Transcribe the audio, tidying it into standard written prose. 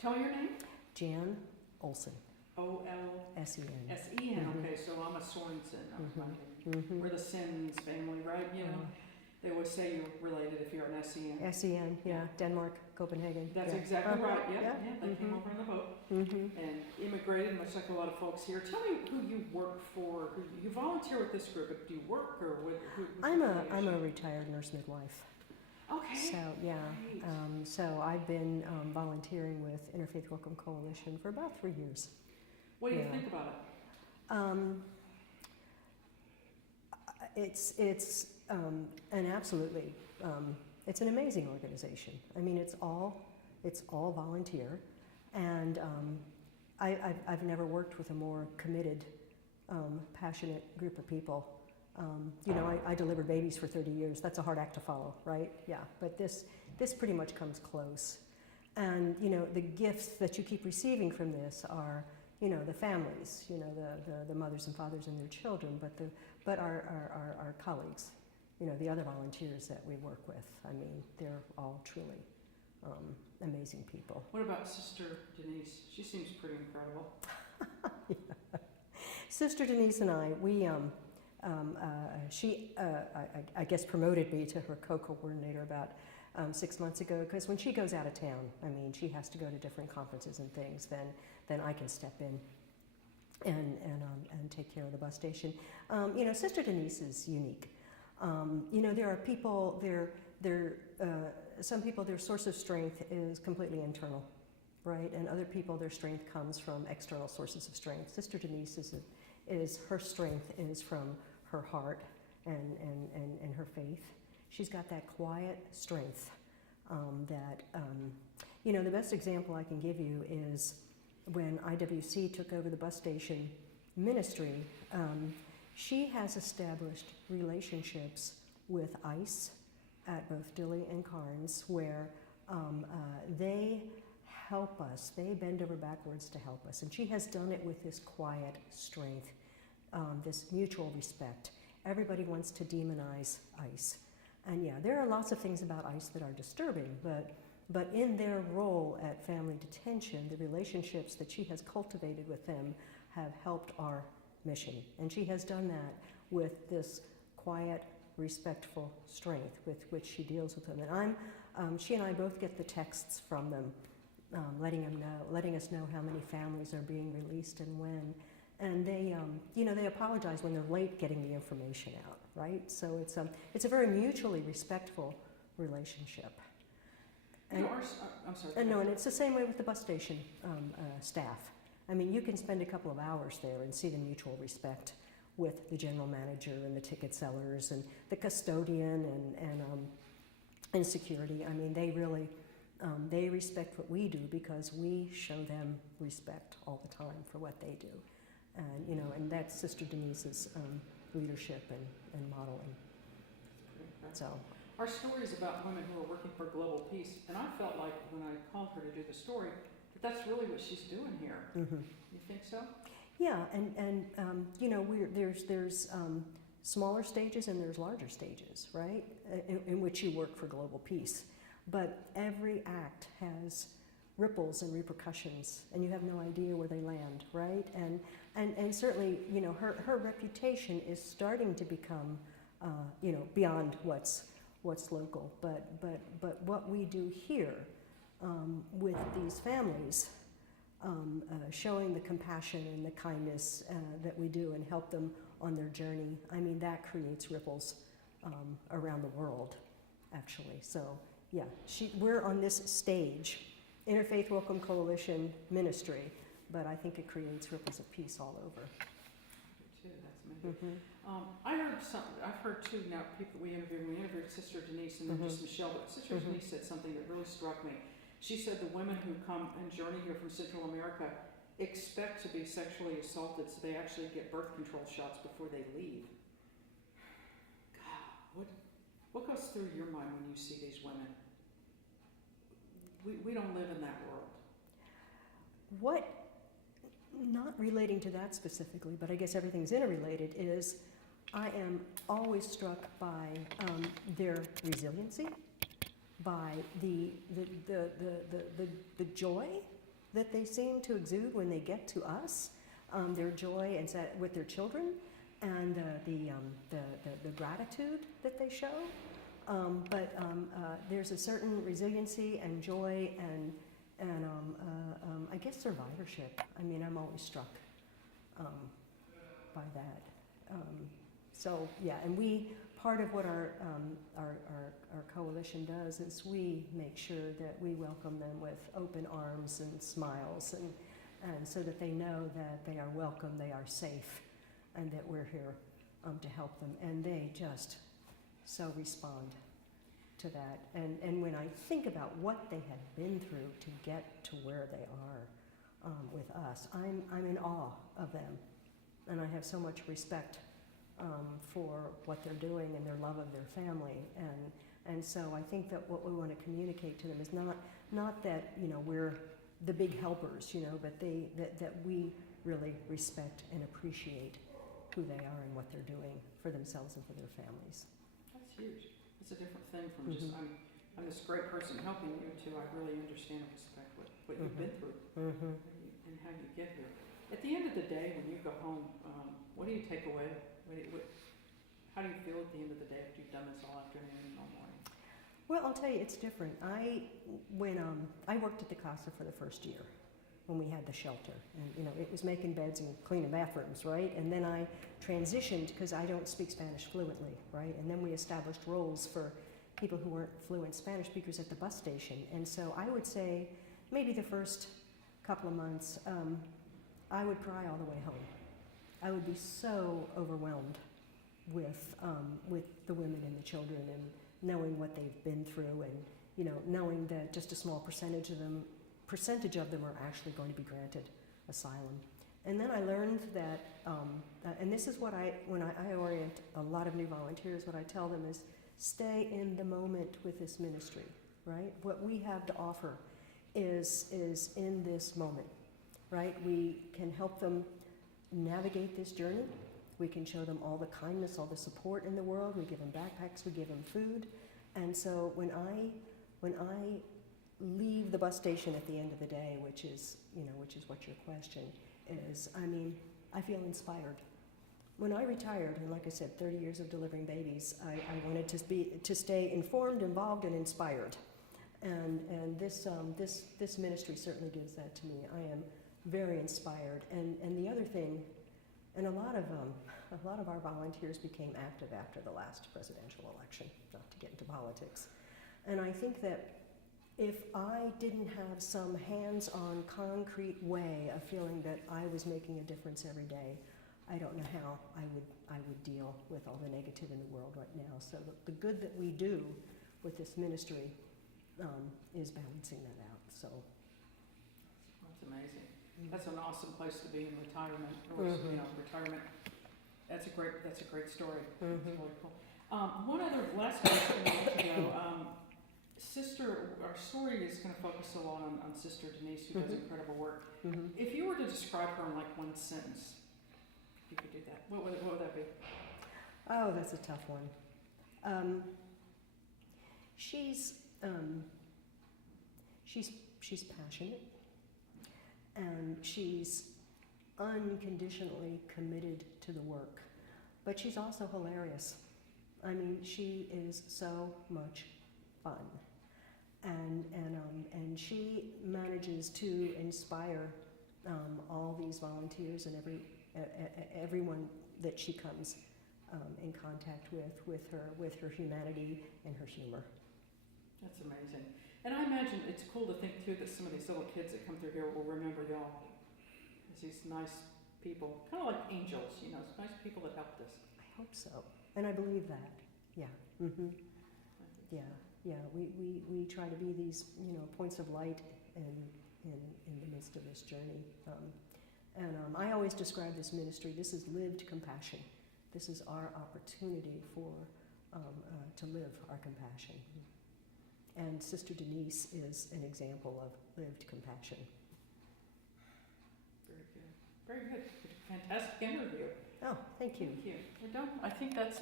Tell me your name. Jan Olson. O-L-S-E-N. S-E-N. Okay, so I'm a Sorensen. We're the Sins family, right? You know, they would say you're related if you're an S-E-N. S-E-N, yeah. Denmark, Copenhagen. That's exactly right. Yeah, they came over on the boat and immigrated, much like a lot of folks here. Tell me who you work for. You volunteer with this group, but do you work or what? I'm a retired nurse midwife. Okay. So so I've been volunteering with Interfaith Welcome Coalition for about 3 years. What do you think about it? It's an absolutely it's an amazing organization. I mean, it's all volunteer, and I've never worked with a more committed, passionate group of people. You know, I delivered babies for 30 years. That's a hard act to follow, right? Yeah, but this pretty much comes close. And, you know, the gifts that you keep receiving from this are, you know, the families, you know, the mothers and fathers and their children, but our colleagues, you know, the other volunteers that we work with. I mean, they're all truly amazing people. What about Sister Denise? She seems pretty incredible. Yeah. Sister Denise and I, we, she, I guess, promoted me to her co-coordinator about 6 months ago, because when she goes out of town, I mean, she has to go to different conferences and things, then I can step in and take care of the bus station. You know, Sister Denise is unique. You know, there are people, some people, their source of strength is completely internal, right? And other people, their strength comes from external sources of strength. Sister Denise her strength is from her heart and her faith. She's got that quiet strength that, you know, the best example I can give you is when IWC took over the bus station ministry, she has established relationships with ICE at both Dilley and Carnes, where they help us, they bend over backwards to help us. And she has done it with this quiet strength, this mutual respect. Everybody wants to demonize ICE. And yeah, there are lots of things about ICE that are disturbing, but in their role at family detention, the relationships that she has cultivated with them have helped our mission. And she has done that with this quiet, respectful strength with which she deals with them. And she and I both get the texts from them, letting us know how many families are being released and when. And they, you know, they apologize when they're late getting the information out, right? So it's a very mutually respectful relationship. And, I'm sorry. And no, and it's the same way with the bus station staff. I mean, you can spend a couple of hours there and see the mutual respect with the general manager and the ticket sellers and the custodian and security. I mean, they really, they respect what we do because we show them respect all the time for what they do. And, you know, and that's Sister Denise's leadership and modeling. So. Our story is about women who are working for global peace, and I felt like when I called her to do the story, that's really what she's doing here. Mm-hmm. You think so? Yeah, and you know, there's smaller stages and there's larger stages, right, in which you work for global peace. But every act has ripples and repercussions, and you have no idea where they land, right? And certainly, you know, her reputation is starting to become, you know, beyond what's local. But what we do here with these families, showing the compassion and the kindness that we do and help them on their journey, I mean, that creates ripples around the world, actually. So, yeah, we're on this stage, Interfaith Welcome Coalition ministry, but I think it creates ripples of peace all over. Too, that's amazing. I've heard too now people we interviewed Sister Denise and then just Michelle, but Sister Denise said something that really struck me. She said the women who come and journey here from Central America expect to be sexually assaulted, so they actually get birth control shots before they leave. God, what goes through your mind when you see these women? We don't live in that world. What, not relating to that specifically, but I guess everything's interrelated, is I am always struck by their resiliency, by the joy that they seem to exude when they get to us, their joy and with their children, and the gratitude that they show. But there's a certain resiliency and joy and I guess survivorship. I mean, I'm always struck by that. So yeah, and part of what our coalition does is we make sure that we welcome them with open arms and smiles, and so that they know that they are welcome, they are safe, and that we're here to help them. And they just so respond to that. And when I think about what they have been through to get to where they are with us, I'm in awe of them, and I have so much respect for what they're doing and their love of their family. And so I think that what we want to communicate to them is not that, you know, we're the big helpers, you know, but that we really respect and appreciate who they are and what they're doing for themselves and for their families. That's huge. It's a different thing from just, I'm this great person helping you, to I really understand and respect what you've been through and how you get here. At the end of the day, when you go home, what do you take away? How do you feel at the end of the day after you've done this all afternoon and all morning? Well, I'll tell you, it's different. When I worked at the CASA for the first year, when we had the shelter, and you know, it was making beds and cleaning bathrooms, right? And then I transitioned because I don't speak Spanish fluently, right? And then we established roles for people who weren't fluent Spanish speakers at the bus station. And so I would say maybe the first couple of months, I would cry all the way home. I would be so overwhelmed with the women and the children, and knowing what they've been through, and you know, knowing that just a small percentage of them are actually going to be granted asylum. And then I learned that, and this is what when I orient a lot of new volunteers, what I tell them is stay in the moment with this ministry, right? What we have to offer is in this moment, right? We can help them navigate this journey. We can show them all the kindness, all the support in the world. We give them backpacks, we give them food. And so when I leave the bus station at the end of the day, which is what your question is, I mean, I feel inspired. When I retired, and like I said, 30 years of delivering babies, I wanted to stay informed, involved, and inspired. And this ministry certainly gives that to me. I am very inspired. And the other thing, and a lot of our volunteers became active after the last presidential election, not to get into politics. And I think that if I didn't have some hands-on, concrete way of feeling that I was making a difference every day, I don't know how I would deal with all the negative in the world right now. So the good that we do with this ministry is balancing that out. So that's amazing. That's an awesome place to be in retirement. Or, you know, retirement. That's a great story. That's really cool. One other last question I want to go. Our story is going to focus a lot on Sister Denise, who does incredible work. If you were to describe her in like one sentence, if you could do that, what would that be? Oh, that's a tough one. She's passionate, and she's unconditionally committed to the work, but she's also hilarious. I mean, she is so much fun, and she manages to inspire all these volunteers and everyone that she comes in contact with her humanity and her humor. That's amazing. And I imagine it's cool to think too that some of these little kids that come through here will remember y'all as these nice people, kind of like angels, you know, nice people that helped us. I hope so, and I believe that. Yeah. Yeah. We try to be these, you know, points of light in the midst of this journey. And I always describe this ministry. This is lived compassion. This is our opportunity to live our compassion. And Sister Denise is an example of lived compassion. Very good. Very good. Fantastic interview. Oh, thank you. Thank you. We're done. I think that's it.